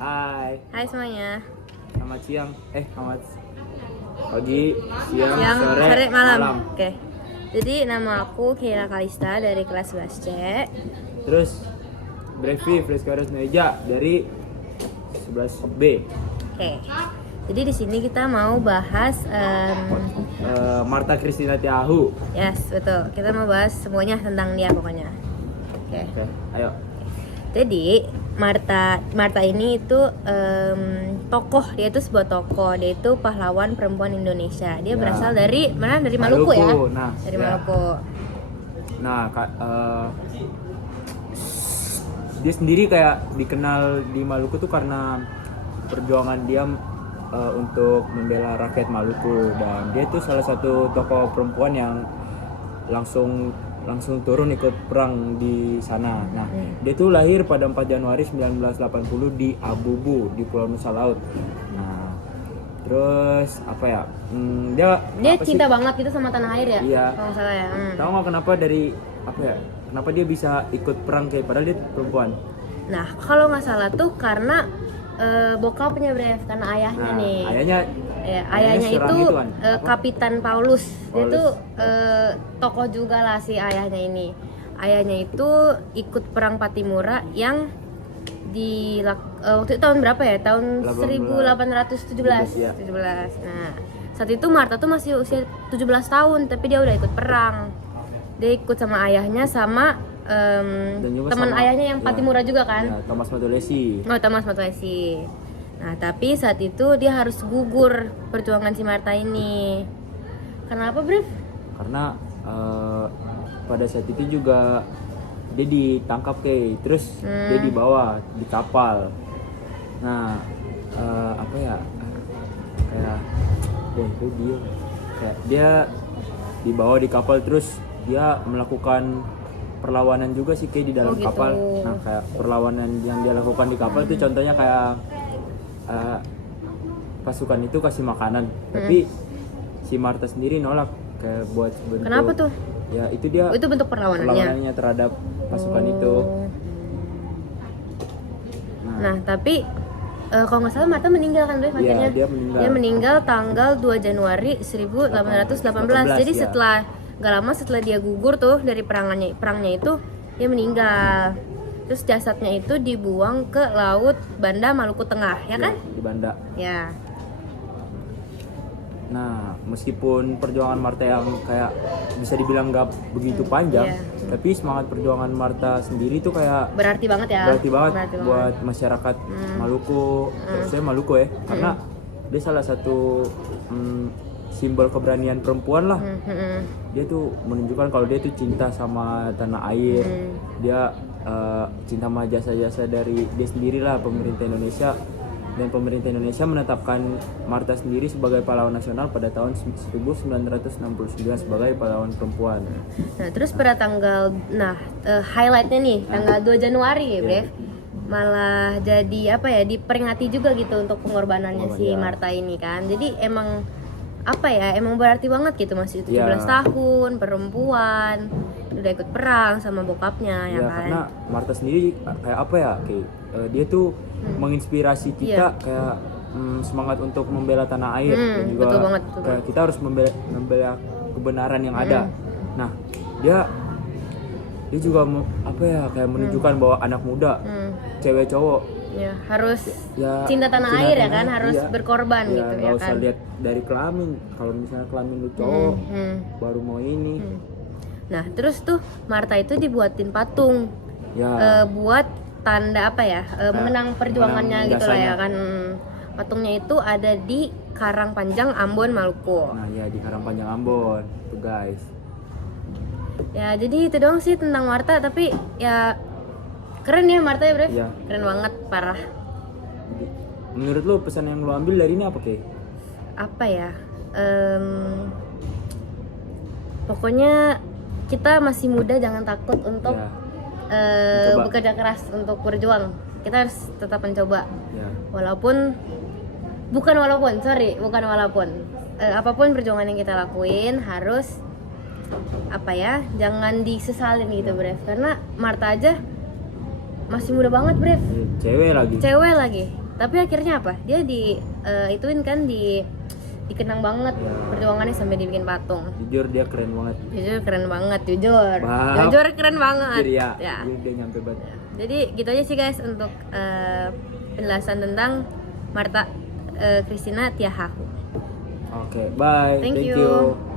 Hai, Hai semuanya. selamat siang. Selamat pagi, siang, Siang, sore, malam. Oke. Jadi nama aku Keira Kalista dari kelas 11C. Terus Brevi Freskares Meja dari 11B. Oke. Jadi di sini kita mau bahas Marta Christina Tiahu. yes, betul. Kita mau bahas semuanya tentang dia pokoknya. Oke. Oke, ayo. Jadi Marta ini itu tokoh, dia itu sebuah tokoh, dia itu pahlawan perempuan Indonesia. Dia Ya. berasal dari mana? Dari Maluku ya? Nah, Dari ya. Maluku. Nah, dia sendiri kayak dikenal di Maluku tuh karena perjuangan dia untuk membela rakyat Maluku, dan dia tuh salah satu tokoh perempuan yang langsung turun ikut perang di sana. Nah, dia tuh lahir pada 4 Januari 1980 di Abubu di Pulau Nusa Laut. Nah, terus apa ya? Dia apa Cinta sih? banget gitu sama tanah air ya? Iya. Kalau nggak salah ya. Tahu nggak kenapa dari apa ya? Kenapa dia bisa ikut perang kayak padahal dia perempuan? Nah, kalau nggak salah tuh karena bokapnya Brev, karena ayahnya Nah, nih. ayahnya Ayahnya serang itu gitu kan? Apa? Kapitan Paulus. Dia Paulus. tuh tokoh juga lah si ayahnya ini. Ayahnya itu ikut perang Patimura yang waktu itu tahun berapa ya? Tahun 1817. ya. 17. Nah, saat itu Marta tuh masih usia 17 tahun, tapi dia udah ikut perang. Dia ikut sama ayahnya sama Dan juga teman sama- ayahnya yang ya, Patimura juga kan? Ya, Thomas Matulesi. Oh, Thomas Matulesi. Nah, tapi saat itu dia harus gugur perjuangan si Marta ini. Kenapa, Brief? Karena pada saat itu juga dia ditangkap terus dia dibawa di kapal. Nah, apa ya? Kayak dia dibawa di kapal, terus dia melakukan perlawanan juga sih kayak di dalam gitu. kapal. Nah, kayak perlawanan yang dia lakukan di kapal itu contohnya kayak pasukan itu kasih makanan, tapi si Marta sendiri nolak kayak buat bentuk. Kenapa tuh? Ya itu dia Itu bentuk perlawanannya. perlawanannya terhadap pasukan itu. Nah, tapi kalau nggak salah Marta meninggal kan, Brief, Iya, akhirnya. dia meninggal. Tanggal 2 Januari 1818. Jadi ya. nggak lama setelah dia gugur tuh dari perangnya itu, dia meninggal. Terus jasadnya itu dibuang ke laut Banda Maluku Tengah, ya kan? Di Banda. Ya. Nah, meskipun perjuangan Marta yang kayak bisa dibilang nggak begitu panjang, iya. tapi semangat perjuangan Marta sendiri tuh kayak Berarti banget ya. berarti banget buat masyarakat Maluku, khususnya Maluku ya, karena dia salah satu simbol keberanian perempuan lah. Dia tuh menunjukkan kalau dia tuh cinta sama tanah air, dia cinta sama jasa-jasa dari dia sendiri lah, pemerintah Indonesia. Dan pemerintah Indonesia menetapkan Marta sendiri sebagai pahlawan nasional pada tahun 1969 sebagai pahlawan perempuan. Nah, terus pada highlightnya nih tanggal 2 Januari ya, Brev. Malah jadi apa ya, diperingati juga gitu untuk pengorbanannya si Marta ini kan. Jadi emang berarti banget gitu, masih 17 tahun, perempuan, udah ikut perang sama bokapnya ya kan. Karena Marta sendiri kayak apa ya, dia tuh menginspirasi kita kayak semangat untuk membela tanah air, dan juga betul banget. Kita harus membela kebenaran yang ada. Nah, dia juga kayak menunjukkan bahwa anak muda, cewek cowok Ya, harus ya, cinta tanah air ya kan, harus berkorban gitu ya nggak usah kan. lihat dari kelamin. Kalau misalnya kelamin lu cowok baru mau ini. Nah, terus tuh Marta itu dibuatin patung buat tanda apa ya, mengenang perjuangannya gitu lah ya kan. Patungnya itu ada di Karangpanjang, Ambon, Maluku. Nah ya, di Karangpanjang Ambon tuh guys. Ya, jadi itu doang sih tentang Marta, tapi ya keren ya Marta ya, Brev. Iya. Keren banget, parah. Menurut lu pesan yang lu ambil dari ini apa, Kay? Apa ya? Pokoknya kita masih muda, jangan takut untuk bekerja keras untuk berjuang. Kita harus tetap mencoba. Ya. Bukan walaupun apapun perjuangan yang kita lakuin harus jangan disesalin gitu, Brev. Karena Marta aja masih muda banget, Brev. Cewek lagi. Tapi akhirnya apa? Dia ituin kan dikenang banget Ya. perjuangannya sampai dibikin patung. Jujur dia keren banget. Jujur keren banget, jujur. Wow. Jujur keren banget. Jujur ya. Ya. Dia nyampe banget. Jadi gitu aja sih guys untuk penjelasan tentang Martha Christina Tiahahu. Oke, bye. Thank Thank you. you.